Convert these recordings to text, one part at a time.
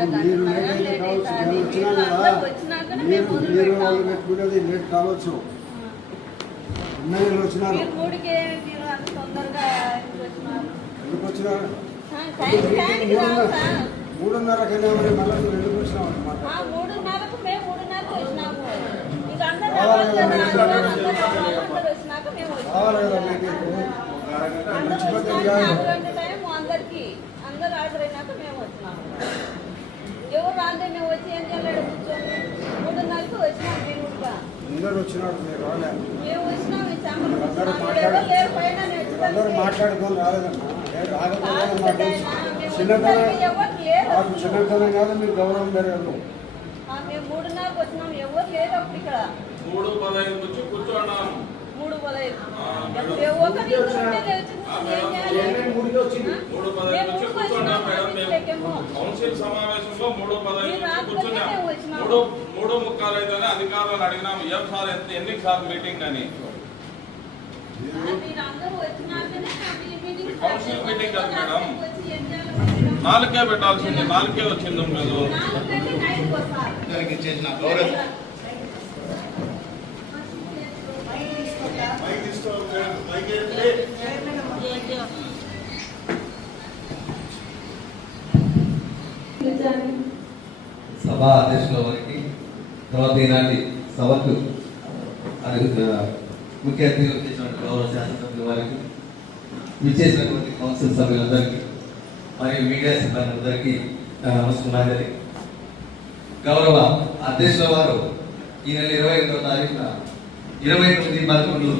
అందరూ వచ్చినాకనే మీరు మేము మొదలు మీరు వాళ్ళు పెట్టుకునేది లేట్ కావచ్చు. ఎమ్మెల్యేలు వచ్చినారు. ఎందుకు వచ్చినారు? మళ్ళీ మీరు ఎందుకు వచ్చినావు అన్నమాట? అందరికి అందరూ ఆర్డర్ అయినాక మేము వచ్చినాము ఎవరు రాందే మేము వచ్చి ఏం కూర్చొని మూడున్నరకు వచ్చినాం మేము మీరు మేము వచ్చినాం అందరూ మాట్లాడుకొని రాలేదమ్మా చిన్నతనం చిన్నతనం కాదు మీరు గౌరవం పెరగదు మేము మూడున్నరకు వచ్చినాం ఎవరు లేరు అప్పుడు ఇక్కడ మూడు పదహైదు వచ్చి కూర్చోన్నాము మూడు పదహైదు. ఒకరి సమావేశంలో మూడు. మూడు మూడు ముక్కాలు అయితేనే అధికారులను అడిగినాము. ఏం సార్ ఎంత ఎన్ని సార్ మీటింగ్ అని? కౌన్సిల్ మీటింగ్ కదా మేడం. నాలుగే పెట్టాల్సింది. నాలుగే వచ్చింది మీరు నాలుగు పెట్టి నైట్కి వస్తారు. అందరికి ఇచ్చేసిన గౌరవం సభా అధ్యక్షుల వారికి తర్వాత ఈనాటి సభకు ముఖ్య అతిథిగా వచ్చేసినటువంటి గౌరవ శాసనసభ్యుల వారికి విచ్చేసినటువంటి కౌన్సిల్ సభ్యులందరికీ మరియు మీడియా సిబ్బంది అందరికీ నమస్కారాలు. గౌరవ అధ్యక్షుల వారు ఈ నెల ఇరవై ఎనిమిదో తారీఖున ఇరవై తొమ్మిది పదకొండు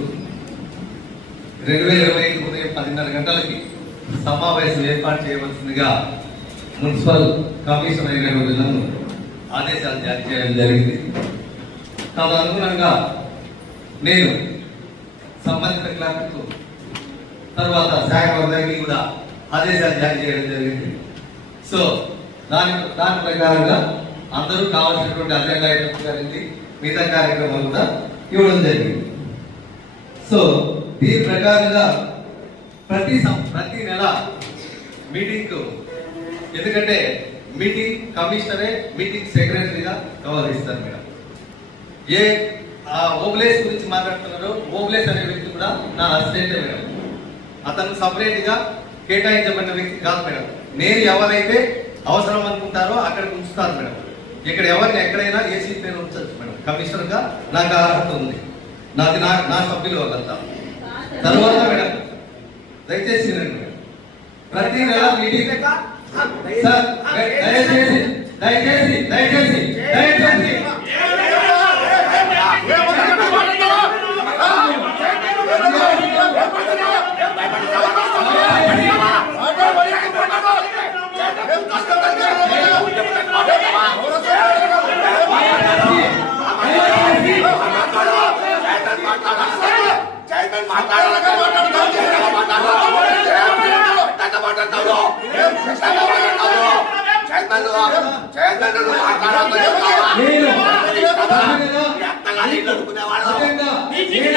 రెండు వేల ఇరవై ఐదు ఉదయం పదిన్నర గంటలకి సమావేశం ఏర్పాటు చేయవలసిందిగా మున్సిపల్ కమిషనర్ అయినటువంటి నన్ను ఆదేశాలు జారీ చేయడం జరిగింది. తమ అనుగుణంగా నేను సంబంధిత క్లర్క్కు తర్వాత శాఖ వర్గానికి కూడా ఆదేశాలు జారీ చేయడం జరిగింది. సో దాని దాని ప్రకారంగా అందరూ కావాల్సినటువంటి అజెండా ఐటమ్స్ గారికి మిగతా కార్యక్రమాలు కూడా ఇవ్వడం జరిగింది. సో దీని ప్రకారంగా ప్రతి సం- ప్రతి నెల మీటింగ్ ఎందుకంటే మీటింగ్ కమిషనరే మీటింగ్ సెక్రటరీగా వ్యవహరిస్తారు మేడం. ఏ ఆ ఓబ్లేస్ గురించి మాట్లాడుతున్నారో ఓబ్లేస్ అనే వ్యక్తి కూడా నా అసిస్టెంట్ మేడం. అతను సపరేట్గా కేటాయించబడిన వ్యక్తి కాదు మేడం. నేను ఎవరైతే అవసరం అనుకుంటారో అక్కడ ఉంచుతాను మేడం. ఇక్కడ ఎవరిని ఎక్కడైనా ఏసీ పేరు ఉంచచ్చు మేడం. కమిషనర్గా నాకు ఆ అర్హత ఉంది. నాది నా నా సభ్యులు వాళ్ళంతా. తర్వాత మేడం. దయచేసి ప్రతి నెల మీటింగ్. సార్ దయచేసి దయచేసి దయచేసి దయచేసి నేను సభ్యులుగా అదేవిధంగా నేను రూపొందించి మీకు అడ్రస్ చేసిన అలాగే ఐటమ్స్ అనుమతించబడతాయి మేడం. ఈ నెలలో మీకు అనుమతించాలి. అదేవిధంగా ఇక్కడ పని చేయలేదు మేడం. ఈ నెలలో CC కాబట్టి నేను కమిషనర్గా కమిషనర్గా నేను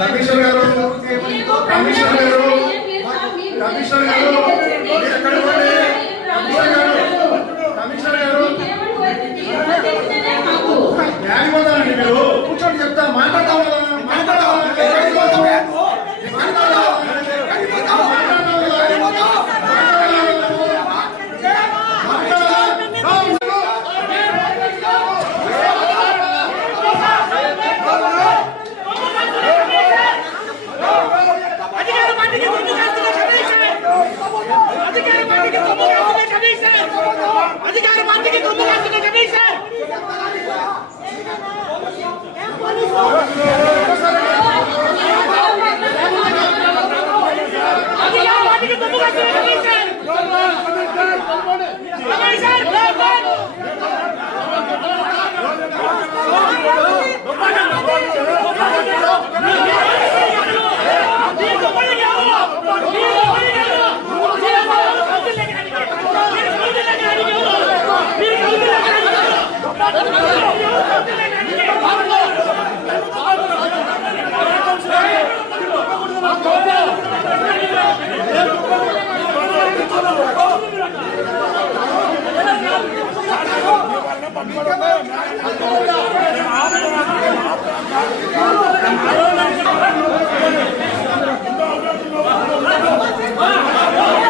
కమిషనర్ గారు, చేయమని కమిషనర్ గారు కమిషనర్ గారు మీరు ఎక్కడ పోండి కమిషనర్ గారు కమిషనర్ గారు. న్యాయం ఉండాలండి మీరు. కూర్చొని చెప్తా. మాట్లాడతాం రాము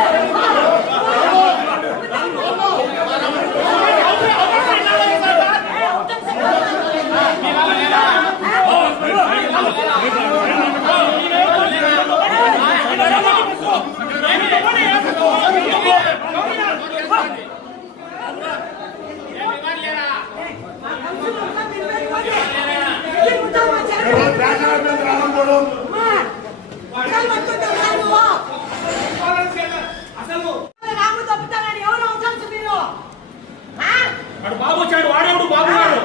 వాడు బాబు వచ్చాడు వాడేవాడు బాబు వాడు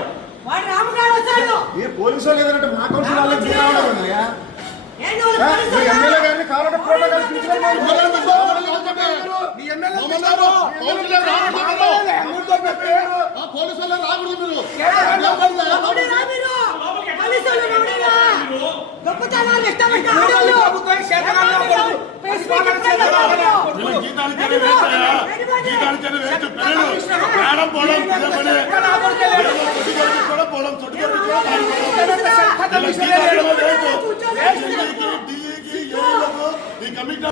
వచ్చాడు ఏ పోలీసు వాళ్ళు ఏదంటే మా కౌన్సిల్ వాళ్ళకి ఎమ్మెల్యే గారిని కావాలంటే ప్రోటోకాల్ పోలీసు వాళ్ళు రాకూడదు మీరు. గొప్పతనాలు మేడం పోవడం కూడా పోవడం చుట్టుకొని ఈ కమిటీ